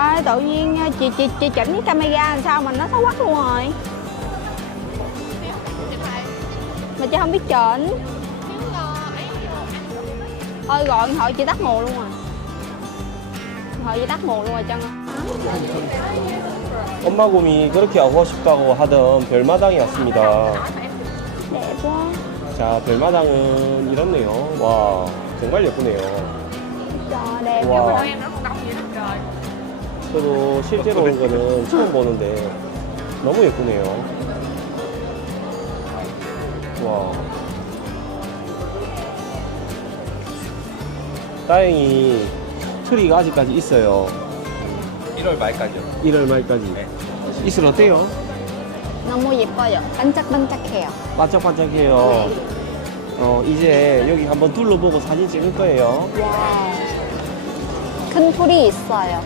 Ôi, tự nhiên ờ, chị chị chị chỉnh cái camera làm sao mà nó xấu quắc luôn rồi mà chị không biết chỉnh thôi gọi điện thoại chị tắt nguồn luôn rồi điện thoại chị tắt nguồn luôn rồi chân 엄마 곰이 그렇게 하고 싶다고 하던 별마당에 왔습니다. đẹp quá 자, 별마당은 이렇네요. 와, 정말 예쁘네요. trời đẹp Wow. quá 저도 실제로 온 거는 처음 보는데 너무 예쁘네요. 와. 다행히 트리가 아직까지 있어요. 1월 말까지요. 1월 말까지. 네. 있으면 어때요? 너무 예뻐요 반짝반짝해요 반짝반짝해요. 어, 이제 여기 한번 둘러보고 사진 찍을 거예요. 와우 큰 풀이 있어요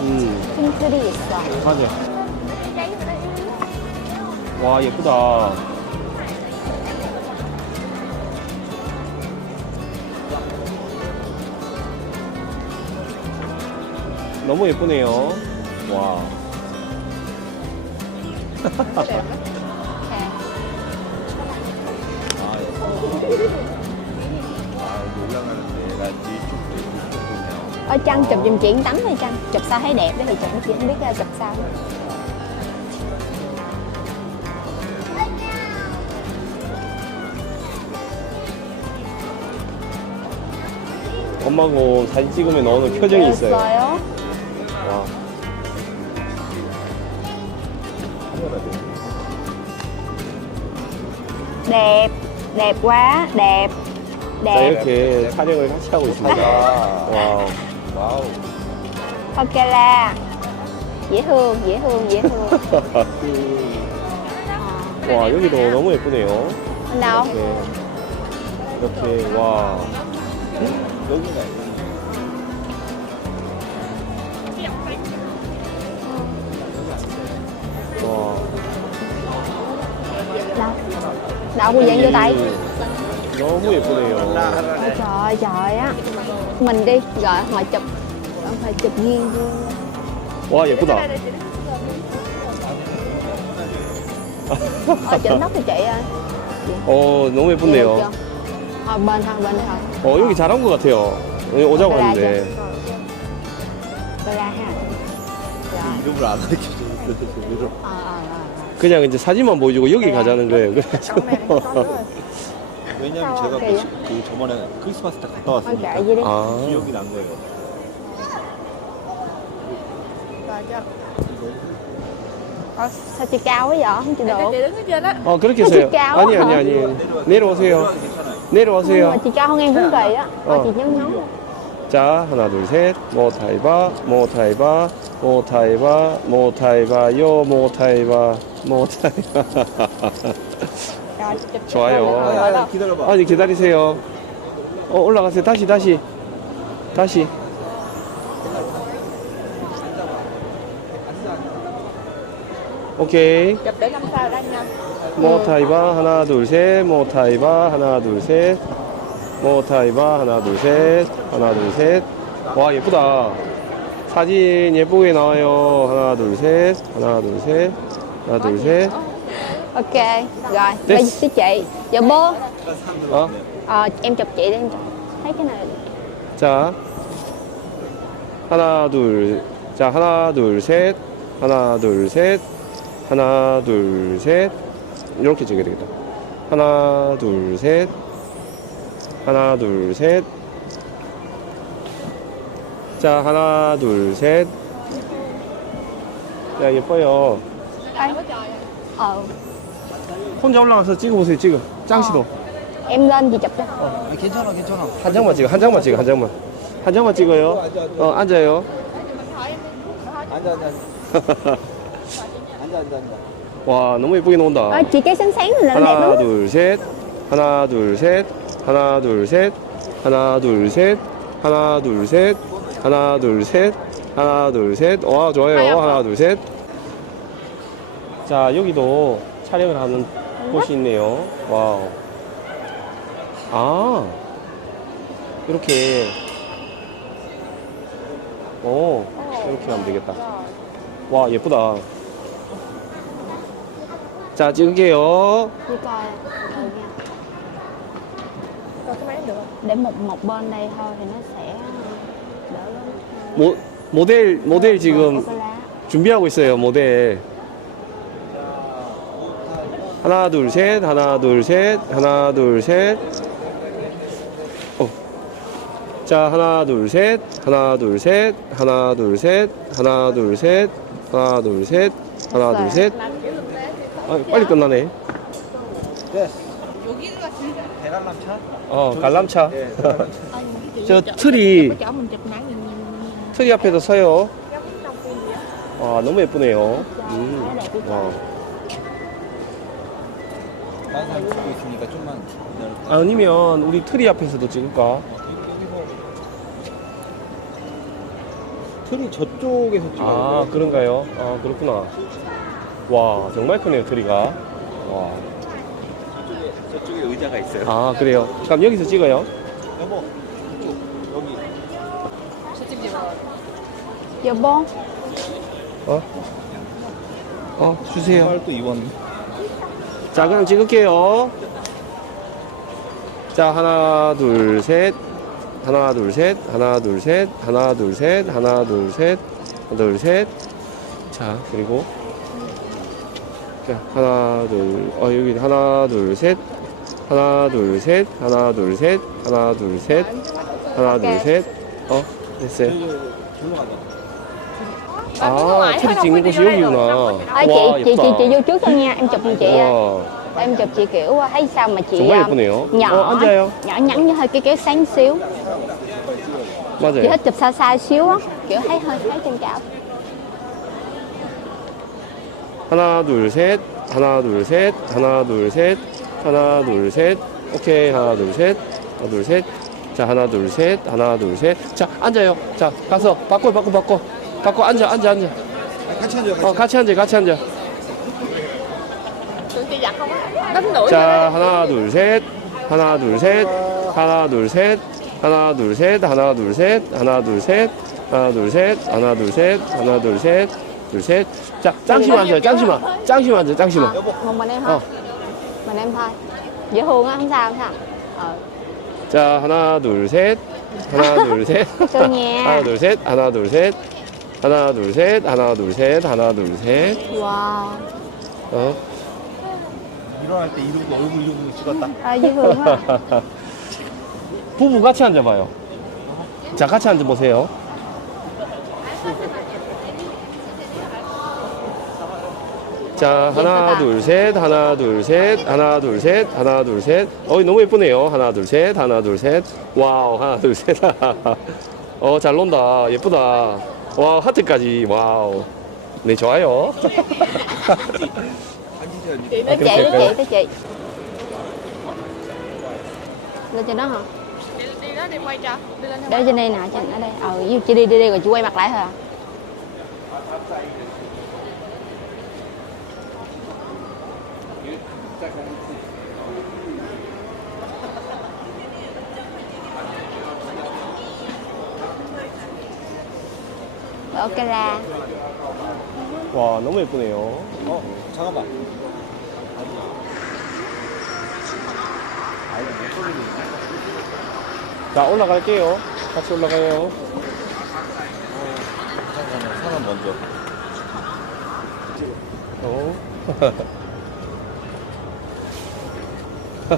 음, 큰 풀이 있어 맞아. 와, 예쁘다. 너무 예쁘네요. 와. 아, 여기 올라가는데 나 있거든요. ở chân chụp giùm chị một tấm thôi chân chụp sao thấy đẹp đó thì chụp chị không biết là chụp sao 엄마고 사진 찍으면 나오는 표정이 있어요. 됐어요 와. 카메라 돼. đẹp đẹp quá đẹp 자, đẹp 이렇게 촬영을 같이 하고 있습니다. 아, 와. 와우. ok la dễ thương dễ thương dễ thương Ờ. 와, 여기도 너무 예쁘네요. bên đâu 네. 이렇게, 와. 여기가 와. đâu đâu cô dạng vô tay 너무 예쁘네요. Ôi trời ơi, trời á Mình đi gọi họ chụp phải chụp riêng luôn 와, 예쁘다. ờ chỉnh tóc cho chị ơi 어, 너무 예쁜데요. ờ bên thôi bên thôi 어, 여기 잘한 것 같아요. 여기 오자고 ha rồi 이름을 안 ờ 그냥 이제 사진만 보여주고 여기 가자는 거예요. 그래서. 왜냐면 어, 제가? 그, 그 저번에 크리스마스 때 갔다 thôi 왔으니까 kệ vậy đi 아. 기억이 난 거예요. cho ờ, sao chị cao quá vậy không chị được 어, 그렇게 어, 해서요. 진짜요? 아니, 아니, 아니. 내려오세요. 괜찮아요. nhưng 내려오세요. mà chị cao hơn em cũng kỳ á ờ Ờ. chị nhấn nhấn 자, 하나, 둘, 셋. 모타이바, 모타이바, 모타이바, 모타이바요, 모타이바, 모타이바. 좋아요. rồi đó 기다려봐. 아니, 기다리세요. 어, 올라가세요. 다시, 다시. 다시. 오케이. nha 모타이바 하나 둘 셋 모타이바 하나 둘 셋 모타이바 하나 둘 셋 하나 둘 셋 와 예쁘다 사진 예쁘게 나와요 하나 둘 셋 하나 둘 셋 하나 둘 셋 ok rồi bây giờ chị giờ bố 어? ờ em chụp chị đi em chụp thấy cái này 자 하나 둘 자 하나 둘 셋 하나 둘 셋 하나 둘 셋 이렇게 찍어야 되겠다 하나 둘 셋 하나 둘 셋 자 하나 둘 셋 야 예뻐요 Đây. ờ 혼자 올라가서 찍어보세요 지금 짱씨도. em lên chị chụp cho 아, 괜찮아, 괜찮아. 한 장만 찍어 한 장만 찍어 한 장만. 한 장만 찍어요. 어 앉아요. 앉아, 앉아. 앉아, 앉아, 앉아. 와 너무 예쁘게 나온다. ờ, chị sáng là đẹp 하나 lắm 둘 셋. 하나 둘 셋. 하나 둘 셋. 하나 둘 셋. 하나 둘 셋. 하나 둘 셋. 하나 둘 셋. 와 좋아요. 하나 둘 셋. 자 여기도 촬영을 하는 곳이 있네요 와우 아 이렇게 오. 이렇게 하면 되겠다. 와, 예쁘다. 자, 찍을게요. đi coi thử nha để một một bên đây thôi thì nó sẽ đỡ lớn 모, 모델, 모델 지금 준비하고 있어요, 모델. 하나, 둘, 셋, 하나, 둘, 셋, 하나, 둘, 셋. 어. 자, 하나, 둘, 셋, 하나, 둘, 셋, 하나, 둘, 셋, 하나, 둘, 셋, 하나, 둘, 셋, 하나, 둘, 셋. 아, 빨리 끝나네. 네. 대관람차? 어, 관람차. 네. 저 틀이, nhìn 틀이 앞에서 서요. 아, 너무 예쁘네요. 음. 와. 다른 사람 찍고 있으니까 좀만 기다려. 아니면 우리 트리 앞에서도 찍을까? 틀이 저쪽에서 찍어야 아 돼. 그런가요? 아 그렇구나. 와 정말 크네요 트리가. 와. 저쪽에, 저쪽에 의자가 있어요. 아 그래요. 그럼 여기서 찍어요. 여보, 이쪽, 여기. 여보 어? 어 주세요. 정말 또 이원. 자 그럼 찍을게요. 자 하나 둘 셋. 하나 둘 셋. 하나 둘 셋. 하나 둘 셋. 하나 둘 셋. 하나 둘 셋. 자 그리고 자 하나 둘어 여기 하나 둘 셋. 하나 둘 셋. 하나 둘 셋. 하나 둘 셋. 하나 둘 셋. 어 됐어요. 저기, 절로 가자. 아 트리 찍는 곳이 여기구나. à, chị 와 chị chị 예쁘다. chị vô trước không nha em chụp giùm chị à. 와 em chụp chị kiểu thấy sao mà chị 정말 à, 예쁘네요. nhỏ 어 앉아요. nhỏ nhắn như hơi cái kéo sáng xíu chị 맞아요. thích chụp xa xa xíu á kiểu thấy hơi thấy trên cao 하나 둘 셋. 하나 둘 셋. 하나 둘 셋. 하나 둘 셋. 오케이 하나 둘 셋. 하나 둘 셋. 자 하나 둘 셋. 하나 둘 셋. 자 앉아요. 자 가서 바꿔 바꿔 바꿔. 바꿔 앉아 앉아 앉아. 아, 같이 앉아요, 같이. 어 같이 앉아 같이 앉아. 자 하나 둘 셋. 하나 둘 셋. 하나 둘 셋. 하나 둘 셋. 하나 둘 셋. 하나 둘 셋. 하나 둘 셋. 하나 둘 셋. 하나 둘 셋. 둘 셋. 자 짱심아 앉아. 짱심아. 짱심아 앉아. 짱심아. một mình em thôi Ờ. mình em thôi dễ thương á không sao không sao ờ 자 하나 둘 셋. 하나 둘 셋. 하나 둘 셋. 하나 둘 셋. 하나 둘 셋. 하나 둘 셋. 하나 둘 셋. wow 어. 일어날 때 이러고 얼굴 이러고 찍었다. dễ thương quá 부부 같이 앉아봐요. 자, 같이 앉아보세요. 자, 하나, 예쁘다. 둘, 셋, 하나, 둘, 셋, 하나, 둘, 셋, 하나, 둘, 셋. 어이, 너무 예쁘네요. 하나, 둘, 셋, 하나, 둘, 셋. 와우, 하나, 둘, 셋. 어, 잘 논다. 예쁘다. 와, 하트까지. 와우. 네, 좋아요. 앉으세요, 언니. tới cái- chị cái- tới chị tới chị lên trên đó hả đi đó đi quay cho đi lên để trên đây nè trên ở đây ờ với chị đi đi đi rồi chị quay mặt lại thôi à Ra 와, 너무 예쁘네요. 어, 잠깐만. 자, 올라갈게요. 같이 올라가요. 잠깐만, 사람 먼저. 어.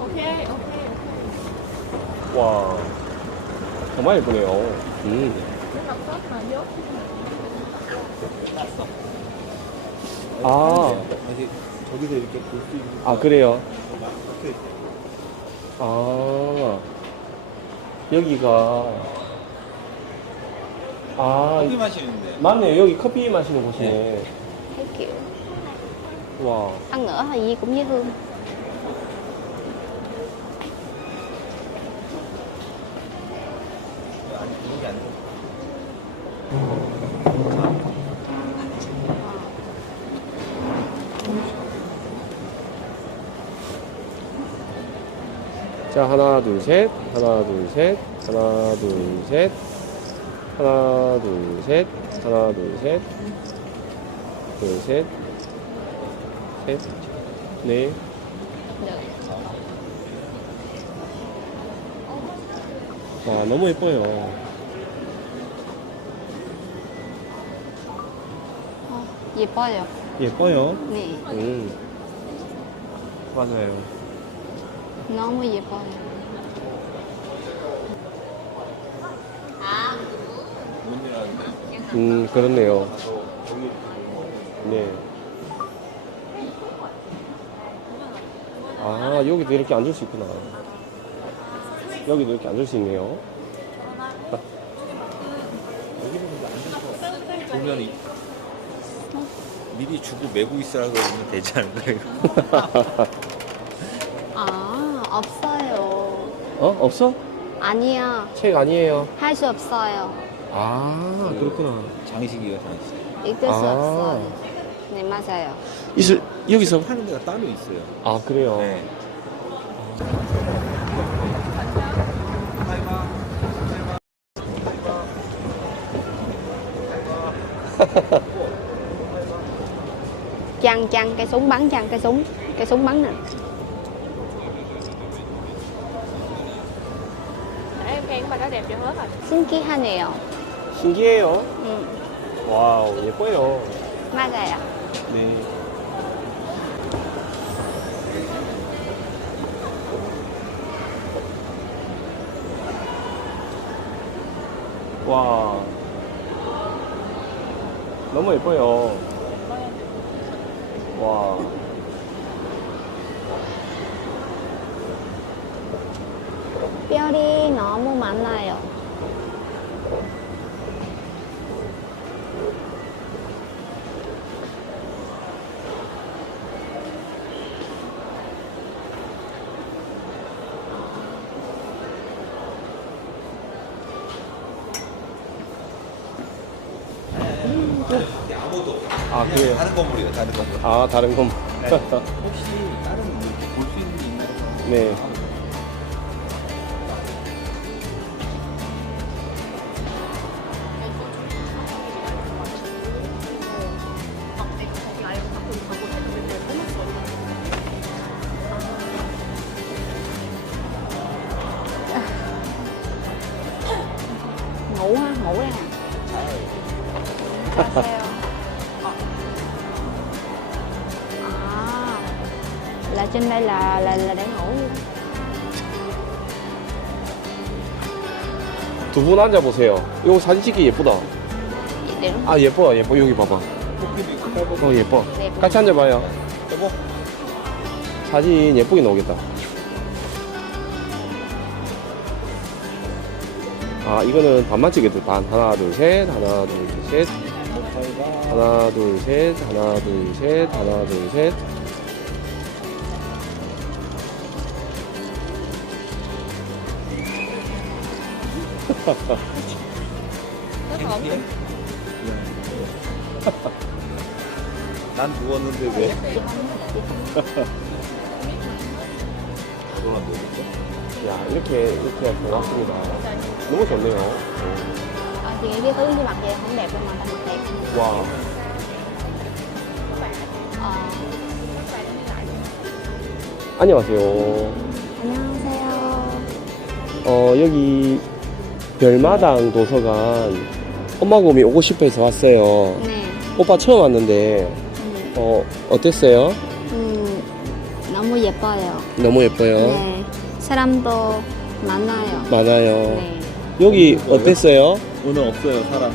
ok ok 와 정말 예쁘네요. 음. 아, 저기서 이렇게 볼 수 있는. 아 그래요. 이렇게 아 여기가 아 커피 마시는데. 맞네요. 여기 커피 마시는 곳이네. thấy kiểu 와 ăn nữa hay gì cũng dễ thương 아니, 그런 게 아니고. 자, 하나, 둘, 셋. 하나, 둘, 셋. 하나, 둘, 셋. 하나, 둘, 셋. 하나, 둘, 셋. 둘, 셋. 셋. 네. 와, 너무 예뻐요. 어, 예뻐요. 예뻐요. 네, 음. 맞아요. 너무 예뻐요. 음, 그렇네요. 네. 아, 여기도 이렇게 앉을 수 있구나. 여기도 이렇게 앉을 수 있네요. 보면 이- 미리 주고 메고 있으라 그러면 되지 않을까요? 아, 없어요. 어? 없어? 아니야. 책 아니에요. 할 수 없어요. 아, 그렇구나. 장식이요, 장식. 읽을 수 아. 없어요. 네, 맞아요. 있을, 여기서. 파는 데가 따로 있어요. 아, 그래요? 네. Chăn cái súng bắn chăn cái súng cái súng bắn nè Cái bài đó đẹp cho hết rồi 신기하네요. 신기해요. 음, 와우, 예뻐요. 맞아요. 네. 와. 너무 예뻐요. 와. 별이 너무 많아요. 아, 그래요? 다른 건물이에요, 다른 건물. 아, 다른 건. 혹시 다른 볼 수 있는 게 있나요? 네. Là trên đây là là là để ngủ. 두 분 앉아보세요. 이거 사진 찍기 예쁘다. Để 아, 예뻐, 예뻐. 여기 봐봐. 어, 예뻐. 네. 같이 앉아봐요. 여보, 사진 예쁘게 나오겠다. 아, 이거는 반만 찍어도 돼. 반. 하나, 둘, 셋. 하나, 둘, 셋. 하나, 둘, 셋. 하나, 둘, 셋. 하나, 둘, 셋. 난 누웠는데 왜? 야, 이렇게, 이렇게 고맙습니다. 너무 좋네요. Ờ, chị nghĩ cái thứ như mặc vậy không đẹp đâu mà ta mặc đẹp. 와. Ờ, 안녕하세요. 안녕하세요. 어, 여기 별마당 도서관 엄마곰이 오고 싶어 해서 왔어요. 네. 오빠 처음 왔는데, 음, 어, 어땠어요? 음, 너무 예뻐요. 너무 예뻐요. 네. 사람도 많아요. 많아요. 네. 여기 어땠어요? 오늘 없어요, 사람.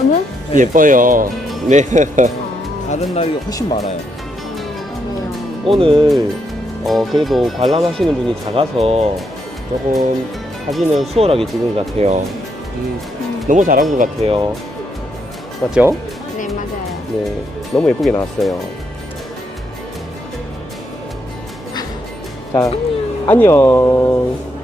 오늘? 예뻐요. 네. 어, 다른 나이가 훨씬 많아요. 음, 오늘, 어, 그래도 관람하시는 분이 작아서 조금 사진은 수월하게 찍은 것 같아요. 음, 음, 너무 잘한 것 같아요. 맞죠? 네, 맞아요. 네. 너무 예쁘게 나왔어요. 자, 안녕.